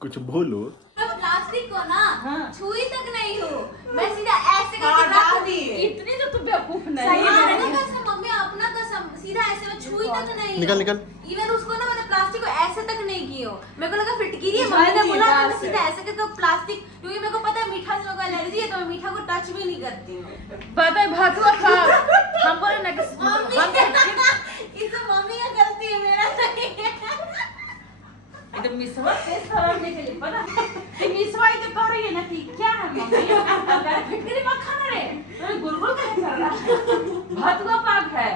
कुछ बोलो। प्लास्टिक को ना छुई तक नहीं हो, मैं सीधा ऐसे हाँ, करके रख दी। इतनी तो तू बेवकूफ नहीं सही है। है ना कसम, मम्मी अपना कसम, सीधा ऐसे में छुई तक नहीं हो। निकल निकल। इवन उसको ना मैंने प्लास्टिक को ऐसे तक नहीं की हो। मेरे को लगा फिटकिरी है, मम्मी ने बोला मैं सीधा ऐसे करके प्लास्टिक, क्योंकि मेरे को पता है मीठा से लोगों को एलर्जी है, तो मैं मीठा को टच भी नहीं करती हूँ। पता है भातुआ खा, हम बोले ना कि मम्मी इसमें मम्मी का गलती है, मेरा नहीं है। एकदम मिसवा टेस्ट करने के लिए पता कि मिसवा ही तो कह रही है ना कि क्या है मम्मी अगर फिटकरी मत खाना रे तो गुलगुल कैसे कर रहा है भातुआ पाक है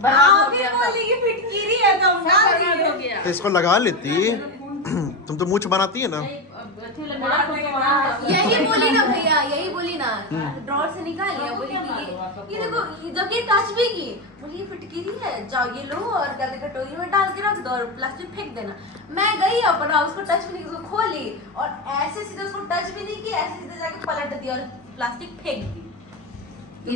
बराबर हो आप ही गया बोली कि फिटकिरी है तो हम सब डाल बर्बाद दिए। हो गया तो इसको लगा लेती। तुम तो मूंछ बनाती है ना। यही बोली ना भैया, यही बोली ना, ड्रॉर से निकाल लिया, बोली कि ये देखो, जब ये टच भी की, बोली ये फिटकिरी है, जाओ ये लो और गंदे कटोरी में डाल के रख दो और प्लास्टिक फेंक देना। मैं गई अपना, उसको टच भी नहीं, उसको खोली और ऐसे सीधे उसको टच भी नहीं की, ऐसे सीधे जाके पलट दी और प्लास्टिक फेंक दी।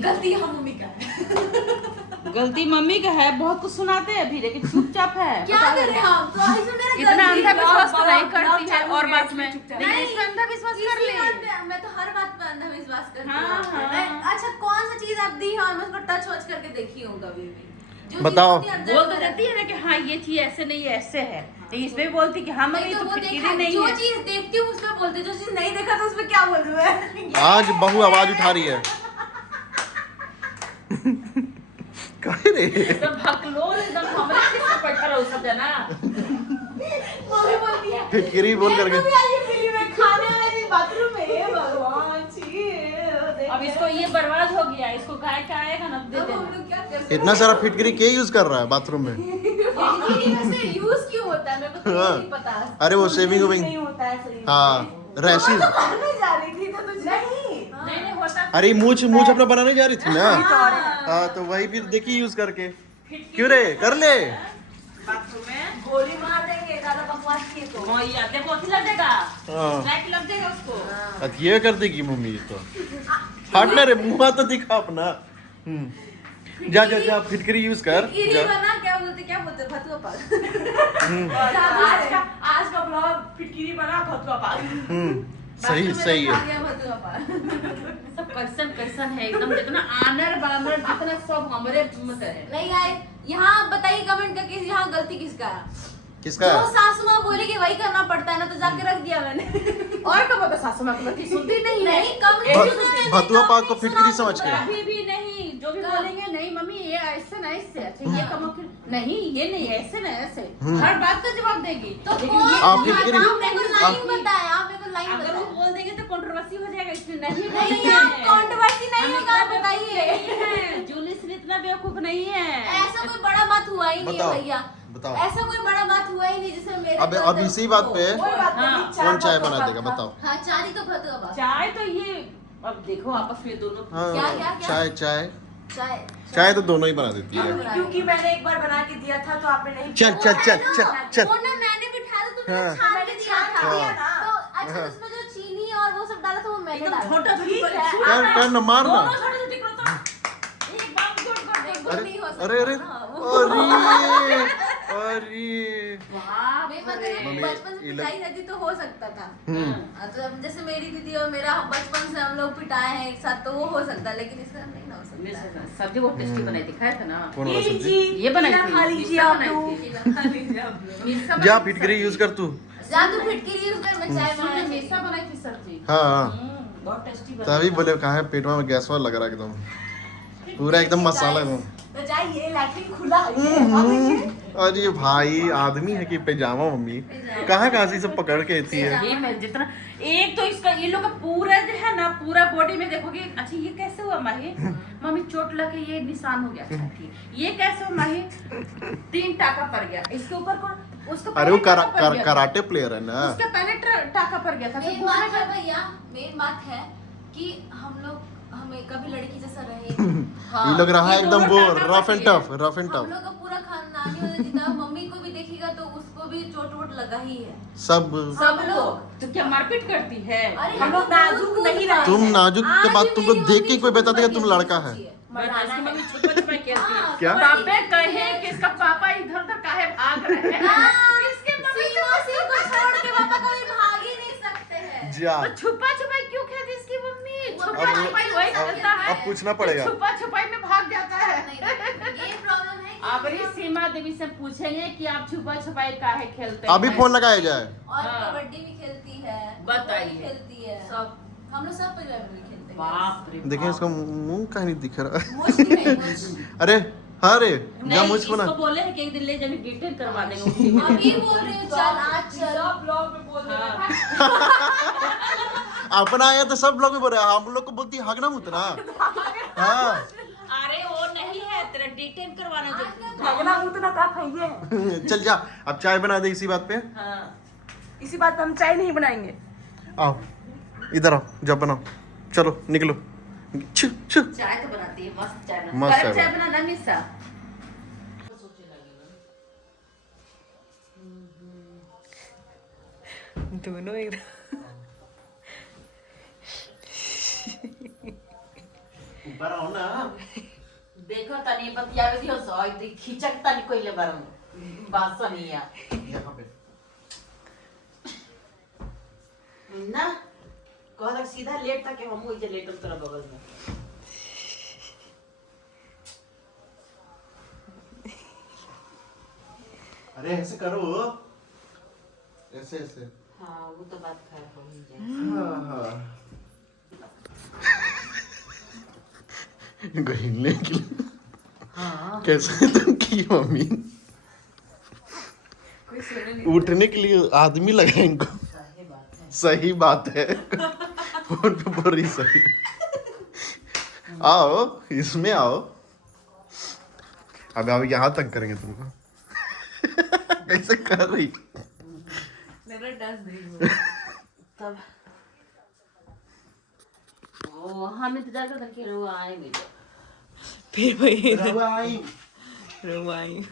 गलती हम मम्मी का है। गलती मम्मी का है, बहुत कुछ सुनाते हैं अभी लेकिन चुपचाप है क्या करें हम, तो इसमें मेरा इतना गलती है। अंधविश्वास तो नहीं करती है चालू और है, बात में चुपचाप। नहीं इसमें अंधविश्वास कर ले मैं तो हर बात पे अंधविश्वास करती हाँ, हूँ। हाँ। अच्छा कौन सा चीज आप दी हो, मैं उसको टच वच करके देखी हूँ कभी भी? जो चीज़ बताओ। होती है अंदर बोल तो में देती है ना कि हाँ ये चीज ऐसे नहीं है ऐसे है तो इसमें भी बोलती कि हाँ मम्मी नहीं ये तो तो वो फिटकिरी देखा, नहीं जो है चीज देखती हूँ उसमें बोलती, जो चीज नहीं देखा तो उसमें क्या बोलूँ मैं? आज बहू आवाज उठा रही है। काहे रे? एकदम भकलोल एकदम हमरे किससे पटका रहा सब जना मम्मी बोलती है फिटकिरी बोल करके। ये तो भी आई है फिल्म में, खाने वाली बाथरूम में, हे भगवान छी। अब इसको ये बर्बाद हो गया इसको गाय का आएगा ना दे अब हम देना लोग क्या कर सकते इतना सारा फिटकिरी के यूज कर रहा है बाथरूम में? हैं? फिटकिरी वैसे यूज क्यों होता है, मेरे को तो ये नहीं पता। अरे वो सेविंग नहीं होता है शरीर में। हाँ रैशेज। नहीं जा रही थी तो तुझे नहीं नहीं होता अरे मूछ मूछ अपना बनाने जा रही थी ना। हाँ तो वही फिर देखी यूज करके। क्यों रे कर ले। बाथरूम में गोली मार देंगे ज्यादा बकवास किए तो वो ये देखो अच्छी लगेगा हाँ ट्रैक लग जाएगा उसको अब ये कर देगी मम्मी तो। हटना रे मुंह तो दिखा अपना। जा जा जा फिटकरी यूज कर फिटकिरी जा। बना, क्या बोलते भतुआ पाक। आज का ब्लॉग फिटकिरी बना भतुआ पाक सही सही है। सब कैसन कैसन है एकदम जितना आनर बानर जितना सब हमरे मत है नहीं आए यहाँ, बताइए कमेंट करके यहाँ गलती किसका है? किसका जो सासू माँ बोली कि वही करना पड़ता है ना, तो जाके रख दिया मैंने। और कब होता सासू माँ की बात सुनती नहीं है नहीं कम भतुआ पाक को फिटकरी समझ के। कभी भी नहीं जो भी बोलेंगे नहीं मम्मी ये ऐसे ना ऐसे अच्छा ये कम नहीं ये नहीं ऐसे ना ऐसे हर बात का जवाब देगी तो लेकिन कौन ये- आप फिटकरी- आप मेरे को लाइन बताया, आप मेरे को लाइन अगर वो बताया। बोल देंगे तो कंट्रोवर्सी हो जाएगा इसलिए नहीं नहीं बोलेंगे। आप कंट्रोवर्सी नहीं होगा, आप बताइए। जूली सिंह इतना बेवकूफ नहीं है ऐसा कोई बड़ा बात हुआ ही नहीं है बताओ, भैया। बताओ। ऐसा कोई बड़ा बात हुआ ही नहीं जिसमें मेरे अब को इसी बात पे कोई बात नहीं हाँ, चार कौन चाय भतुआ बना पाक देगा था। बताओ। हाँ चारी तो भतुआ पाक। चाय तो ये अब देखो आपस में दोनों हाँ क्या? चाय चाय चाय चाय तो दोनों ही बना देती है। क्योंकि मैंने एक बार बना के दिया था तो आपने नहीं चल चल चल चल चल। वो ना मैंने बिठाया तो तुमने हाँ। छान के मैंने दिया छान था। के दिया ना। तो अच्छा उसमें जो चीनी और वो सब डाला था वो मैंने डाला। छोटा ठीक है। कर कर न मारना। दोनों छोटे छोटे करो तो एक बात जोड़ कर दो वो अरे नहीं हो सकता अरे अरे ना, वो- अरे अरे बाप नहीं, रे। मतलब बचपन से ये पिटाई रहती तो हो सकता था। हम्म। हाँ, तो अब जैसे मेरी दीदी और मेरा बचपन से हम लोग पिटाए हैं एक साथ, तो वो हो सकता है, लेकिन इसका नहीं ना हो सकता। सब्जी बहुत टेस्टी बनाई थी खाया था ना कौन ये वाला सब्जी? लीजिए ये बनाई खा थी लीजिए मिर्चा आप बनाई लोग थी। खा लीजिए आप लोग। मिर्चा जा बनाई फिटकरी थी। यूज कर तू। जा तू फिटकिरी यूज कर, मैं चाय सुन, बनाना मिर्चा बनाई थी सब्जी हाँ हाँ बहुत टेस्टी बनी तभी बोले कहा है पेट में गैस वाला लग रहा है एकदम पूरा एकदम मसाला एकदम। तो जाइए लैट्रिन खुला है ये। अरे भाई आदमी है कि पैजामा मम्मी कहाँ से सब पकड़ के आती है। ये मैं जितना एक तो इसका ये लोग का पूरा जो है ना पूरा बॉडी में देखोगे अच्छा ये कैसे हुआ माही मम्मी चोट लगे ये निशान हो गया अच्छा ठीक ये कैसे हुआ माही 3 टाका पड़ गया इसके ऊपर कौन उसका अरे वो पहले टाका पड़ गया था। कराटे प्लेयर है ना। उसके पहले टाका पड़ गया था मेन बात है भैया, मेन बात है कि हम लोग हमें कभी लड़की जैसा रहे। ये लग रहा है ये एकदम दोनों वो टाका रफ एंड पड़ गया। टफ रफ एंड हम टफ लोग का पूरा खानदानी वाला जितना मम्मी को भी देखेगा तो उसको भी चोट वोट लगा ही है। सब। सब लोग तो क्या मारपीट करती है अरे हम लोग नाजुक नहीं रहे। तुम नाजुक के आज बाद भी तुमको मेरी देख के मम्मी कोई बता देगा तुम छोटी लड़का है। बच्ची इसकी मम्मी छुपा छुपा खेलती है हाँ, क्या? बापे कहे कि इसका पापा इधर उधर काहे भाग रहे हैं हाँ, इसके मम्मी सीमा सी को छोड़ के पापा को जा तो छुपा छुपाई क्यों खेलती इसकी मम्मी? छुपा अब- छुपाई वही खेलता है। अब पूछना पड़ेगा। छुपा छुपाई में भाग जाता है। नहीं, ये प्रॉब्लम है कि अबरी सीमा देवी से पूछेंगे कि आप छुपा छुपाई काहे खेलते हैं? अभी फोन लगाया जाए। और हाँ। कबड्डी भी खेलती है, बताइए। खो-खो भी खेलती है, सब। हम लोग सब परिवार में खेलते हैं। बाप रे देखें बाप। इसका मुंह कहीं नहीं दिख रहा। मुझ नहीं, मुझ। अरे हाँ रे जा नहीं, मुझको ना। इसको बोले हैं कि एक दिन ले जाके डिटेल करवा देंगे उसी में। अभी बोल रही हूँ चल आज चल। सब ब्लॉग में बोल रहे हैं। हाँ। अपना आया तो सब लोग भी बोल रहे हैं, हम लोग को बोलती हगना मुत ना। हाँ अरे वो नहीं है, तेरा डिटेल करवाना जरूरी। भगना उतना का खाइए। चल जा अब चाय बना दे इसी बात पे। हाँ। इसी बात पे हम चाय नहीं बनाएंगे। आओ इधर आओ, जब बनाओ, चलो निकलो। छू छू। चाय तो बनाती है, मस्त चाय मस्त बनाती है। चाय चाय बनाना मिसा। दोनों एक ऊपर आओ ना। देखो तनी बतियावे दियो सो आई खिचक तनी कोइले बारम बासनिया यहाँ पे ना कहलक सीधा लेट तक हम ओइ जे लेटम तोरा बगल में। अरे ऐसे करो, ऐसे ऐसे। हाँ वो तो बात खैर हो ही जाए। हाँ हाँ गहिलने के लिए हाँ कैसे तुम की मम्मी कोई सुने नहीं। उठने के लिए आदमी लगा इनको। सही बात है। सही बात है। फोन पे बोल रही सही। आओ इसमें आओ। अब यहाँ तक करेंगे तुमको। कैसे कर रही। मेरा डांस नहीं हुआ। तब ओ हम इंतजार करते कि वो आएंगे। फिर वही रवा आई। रवाई।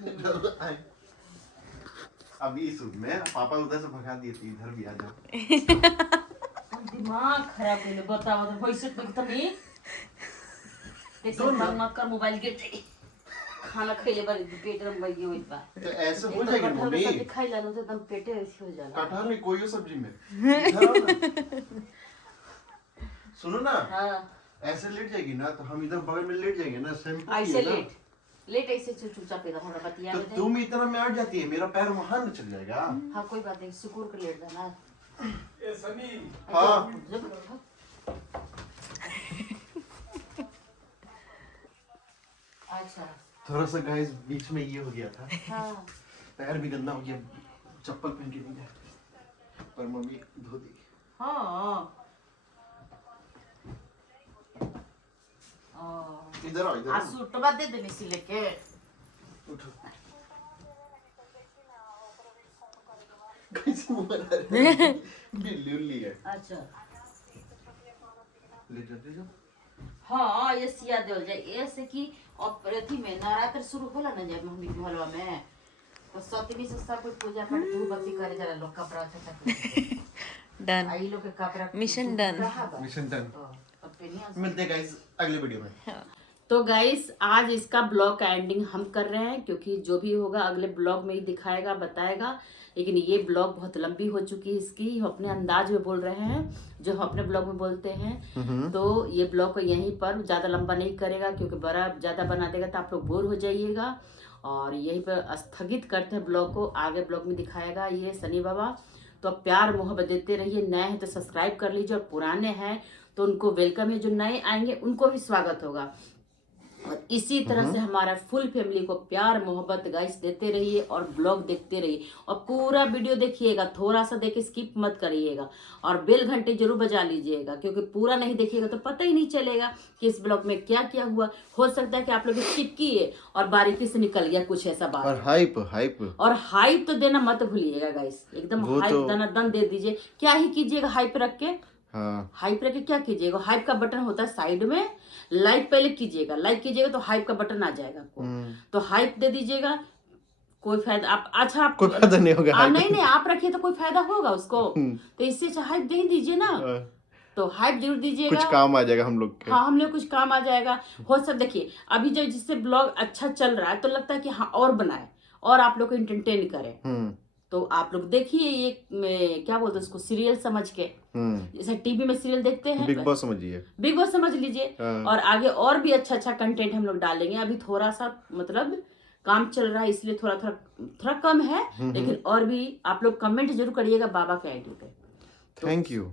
रवा आई। अभी सुन मैं पापा उधर से भगा दिए थे, इधर भी आ जाओ। दिमाग खराब हो गया। बताओ तो भैंस तक तमी कैसे मत कर मोबाइल गिर जाए। खाना खइले बार पेट में बगी होई बा। तो ऐसे हो जाएगी मम्मी। सब्जी खाई लानो तो एकदम पेटे ऐसे हो जाला। कटहल में कोई सब्जी में इधर आओ ना। सुनो ना, हां ऐसे लेट जाएगी ना तो हम इधर बगल में लेट जाएंगे ना, सेम ऐसे लेट ऐसे चुपचाप एकदम हमरा बतिया तो में। तुम इतना में अट जाती है, मेरा पैर वहां न चल जाएगा। हां कोई बात नहीं, सुकून के लेट जाना। ए सनी हाँ अच्छा थोड़ा सा गाइस बीच में ये हो गया था, हां पैर भी गंदा हो गया, चप्पल पहन के नहीं गया पर मम्मी धो दी। हां इधर आओ, इधर आ आओ। सूटवा दे देनी सी लेके। उठो। कैसे मुंह बना रही है? बिल्ली उल्ली है। अच्छा ले जाओ। हाँ ये सिया देवल जाए ऐसे कि और अथी में नवरात्र शुरू होला ना जब मम्मी के घरवा में तो सतमी से सब कुछ पूजा पाठ धूप बत्ती करे जाला लोग कपड़ा अच्छा डन। आई लोग के कपड़ा Mission done. Mission done. अब पेनिया मिलते हैं गाइस अगले वीडियो में। तो गाइस आज इसका ब्लॉग का एंडिंग हम कर रहे हैं क्योंकि जो भी होगा अगले ब्लॉग में ही दिखाएगा बताएगा। लेकिन ये ब्लॉग बहुत लंबी हो चुकी है इसकी, हम अपने अंदाज में बोल रहे हैं जो हम अपने ब्लॉग में बोलते हैं। तो ये ब्लॉग को यहीं पर ज़्यादा लंबा नहीं करेगा क्योंकि बड़ा ज़्यादा बना देगा तो आप लोग बोर हो जाइएगा। और यहीं पर स्थगित करते हैं ब्लॉग को, आगे ब्लॉग में दिखाएगा ये सनी बाबा। तो आप प्यार मोहब्बत देते रहिए, नए हैं तो सब्सक्राइब कर लीजिए और पुराने हैं तो उनको वेलकम है, जो नए आएंगे उनको भी स्वागत होगा। और इसी तरह से हमारा फुल फैमिली को प्यार मोहब्बत गाइस देते रहिए और ब्लॉग देखते रहिए और पूरा वीडियो देखिएगा, थोड़ा सा देखे स्किप मत करिएगा और बेल घंटे जरूर बजा लीजिएगा क्योंकि पूरा नहीं देखिएगा तो पता ही नहीं चलेगा कि इस ब्लॉग में क्या क्या हुआ। हो सकता है कि आप लोग स्किप किए और बारीकी से निकल गया कुछ ऐसा बात। और हाइप और हाइप तो देना मत भूलिएगा गाइस, एकदम वो हाइप तो- दनादन दे दीजिए। क्या ही कीजिएगा हाइप रख के, हाँ हाइप रख के क्या कीजिएगा, हाइप का बटन होता है साइड में, लाइक पहले कीजिएगा, लाइक कीजिएगा तो हाइप का बटन आ जाएगा आपको, तो हाइप दे दीजिएगा। कोई फायदा आप अच्छा आप कोई फायदा नहीं होगा hype नहीं आप रखिए तो कोई फायदा होगा उसको, तो इससे अच्छा हाइप दे ही दीजिए ना। तो हाइप जरूर दीजिएगा, कुछ काम आ जाएगा हम लोग के। हाँ हम लोग कुछ काम आ जाएगा। हो सब देखिए अभी जब जिससे ब्लॉग अच्छा चल रहा है तो लगता है कि हाँ और बनाए और आप लोग को इंटरटेन करें। तो आप लोग देखिए ये क्या बोलते हैं उसको, सीरियल समझ के, जैसे टीवी में सीरियल देखते हैं, बिग बॉस समझिए, बिग बॉस समझ लीजिए। हाँ। और आगे और भी अच्छा अच्छा कंटेंट हम लोग डालेंगे। अभी थोड़ा सा मतलब काम चल रहा है इसलिए थोड़ा कम है, लेकिन और भी आप लोग कमेंट जरूर करिएगा बाबा के आईडी पे। Thank you.